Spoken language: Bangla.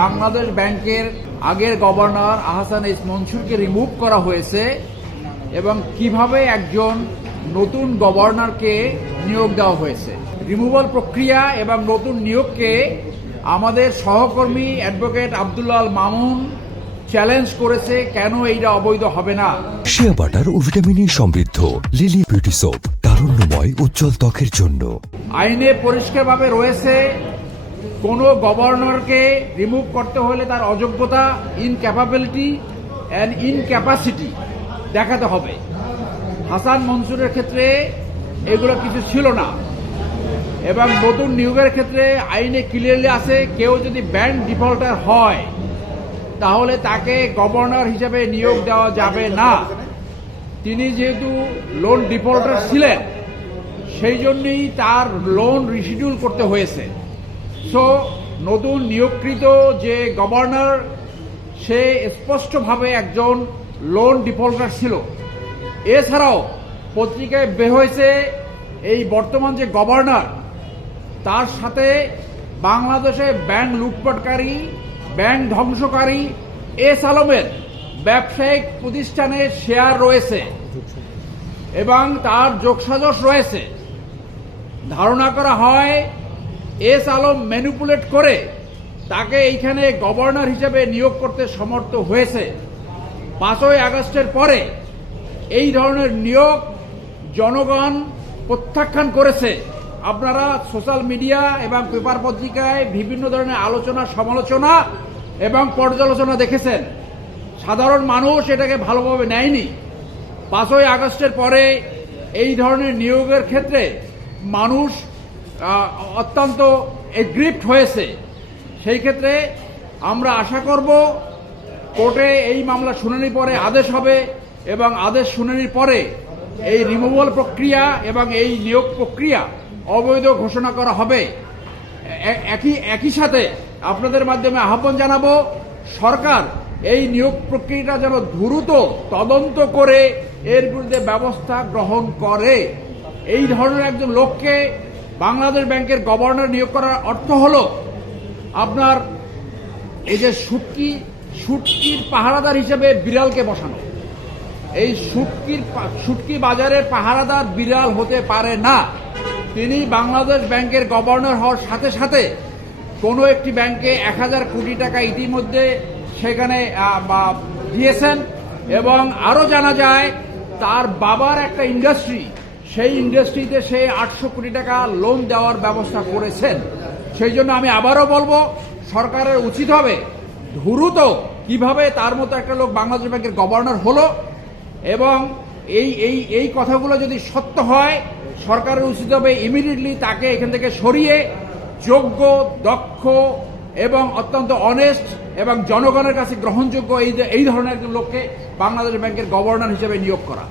বাংলাদেশ ব্যাংকের আগের গভর্নর আহসান এইচ মনসুরকে রিমুভ করা হয়েছে এবং কিভাবে একজন নতুন গভর্নরকে নিয়োগ দেওয়া হয়েছে। রিমুভাল প্রক্রিয়া এবং নতুন নিয়োগকে আমাদের সহকর্মী অ্যাডভোকেট আব্দুল্লাহ আল মামুন চ্যালেঞ্জ করেছে, কেন এইটা অবৈধ হবে না। শিয়া বাটার ও ভিটামিন সমৃদ্ধ লিলি বিউটি সোপ, তারুণ্যময় উজ্জ্বল ত্বকের জন্য। আইনে পরিষ্কারভাবে রয়েছে, কোন গভর্নরকে রিমুভ করতে হলে তার অযোগ্যতা, ইনক্যাপাবিলিটি অ্যান্ড ইনক্যাপাসিটি দেখাতে হবে। হাসান মনসুরের ক্ষেত্রে এগুলো কিছু ছিল না এবং নতুন নিয়োগের ক্ষেত্রে আইনে ক্লিয়ারলি আছে, কেউ যদি ব্যাংক ডিফল্টার হয় তাহলে তাকে গভর্নর হিসেবে নিয়োগ দেওয়া যাবে না। তিনি যেহেতু লোন ডিফল্টার ছিলেন, সেই জন্যই তার লোন রিশিডিউল করতে হয়েছে। সো নতুন নিয়োগকৃত যে গভর্নর, সে স্পষ্টভাবে একজন লোন ডিফল্টার ছিল। এছাড়াও পত্রিকায় বের হয়েছে এই বর্তমান যে গভর্নর, তার সাথে বাংলাদেশে ব্যাংক লুটপাটকারী, ব্যাংক ধ্বংসকারী এস আলমের ব্যবসায়িক প্রতিষ্ঠানের শেয়ার রয়েছে এবং তার যোগসাজশ রয়েছে। ধারণা করা হয় এস আলম ম্যানিপুলেট করে তাকে এইখানে গভর্নর হিসেবে নিয়োগ করতে সমর্থ হয়েছে। 5ই আগস্টের পরে এই ধরনের নিয়োগ জনগণ প্রত্যাখ্যান করেছে। আপনারা সোশ্যাল মিডিয়া এবং পেপার পত্রিকায় বিভিন্ন ধরনের আলোচনা, সমালোচনা এবং পর্যালোচনা দেখেছেন। সাধারণ মানুষ এটাকে ভালোভাবে নেয়নি। 5ই আগস্টের পরে এই ধরনের নিয়োগের ক্ষেত্রে মানুষ অত্যন্ত এগ্রিভড হয়েছে। সেই ক্ষেত্রে আমরা আশা করব কোর্টে এই মামলা শুনানির পরে আদেশ হবে এবং আদেশ শুনানির পরে এই রিমুভাল প্রক্রিয়া এবং এই নিয়োগ প্রক্রিয়া অবৈধ ঘোষণা করা হবে। একই সাথে আপনাদের মাধ্যমে আহ্বান জানাবো, সরকার এই নিয়োগ প্রক্রিয়াটা যেন দ্রুত তদন্ত করে এর বিরুদ্ধে ব্যবস্থা গ্রহণ করে। এই ধরনের একজন লোককে বাংলাদেশ ব্যাংকের গভর্নর নিয়োগ করার অর্থ হলো আপনার এই যে শুটকির পাহারাদার হিসেবে বিড়ালকে বসানো। এই শুটকি বাজারের পাহারাদার বিড়াল হতে পারে না। তিনি বাংলাদেশ ব্যাংকের গভর্নর হওয়ার সাথে সাথে কোনো একটি ব্যাংকে 1000 কোটি টাকা ইতিমধ্যে সেখানে দিয়েছেন এবং আরও জানা যায় তার বাবার একটা ইন্ডাস্ট্রি, সেই ইন্ডাস্ট্রিতে সে 800 কোটি টাকা লোন দেওয়ার ব্যবস্থা করেছেন। সেই জন্য আমি আবারও বলবো, সরকারের উচিত হবে দ্রুত কিভাবে তার মতো একটা লোক বাংলাদেশ ব্যাংকের গভর্নর হলো এবং এই কথাগুলো যদি সত্য হয়, সরকারের উচিত হবে ইমিডিয়েটলি তাকে এখান থেকে সরিয়ে যোগ্য, দক্ষ এবং অত্যন্ত অনেস্ট এবং জনগণের কাছে গ্রহণযোগ্য এই ধরনের একজন লোককে বাংলাদেশ ব্যাংকের গভর্নর হিসেবে নিয়োগ করা।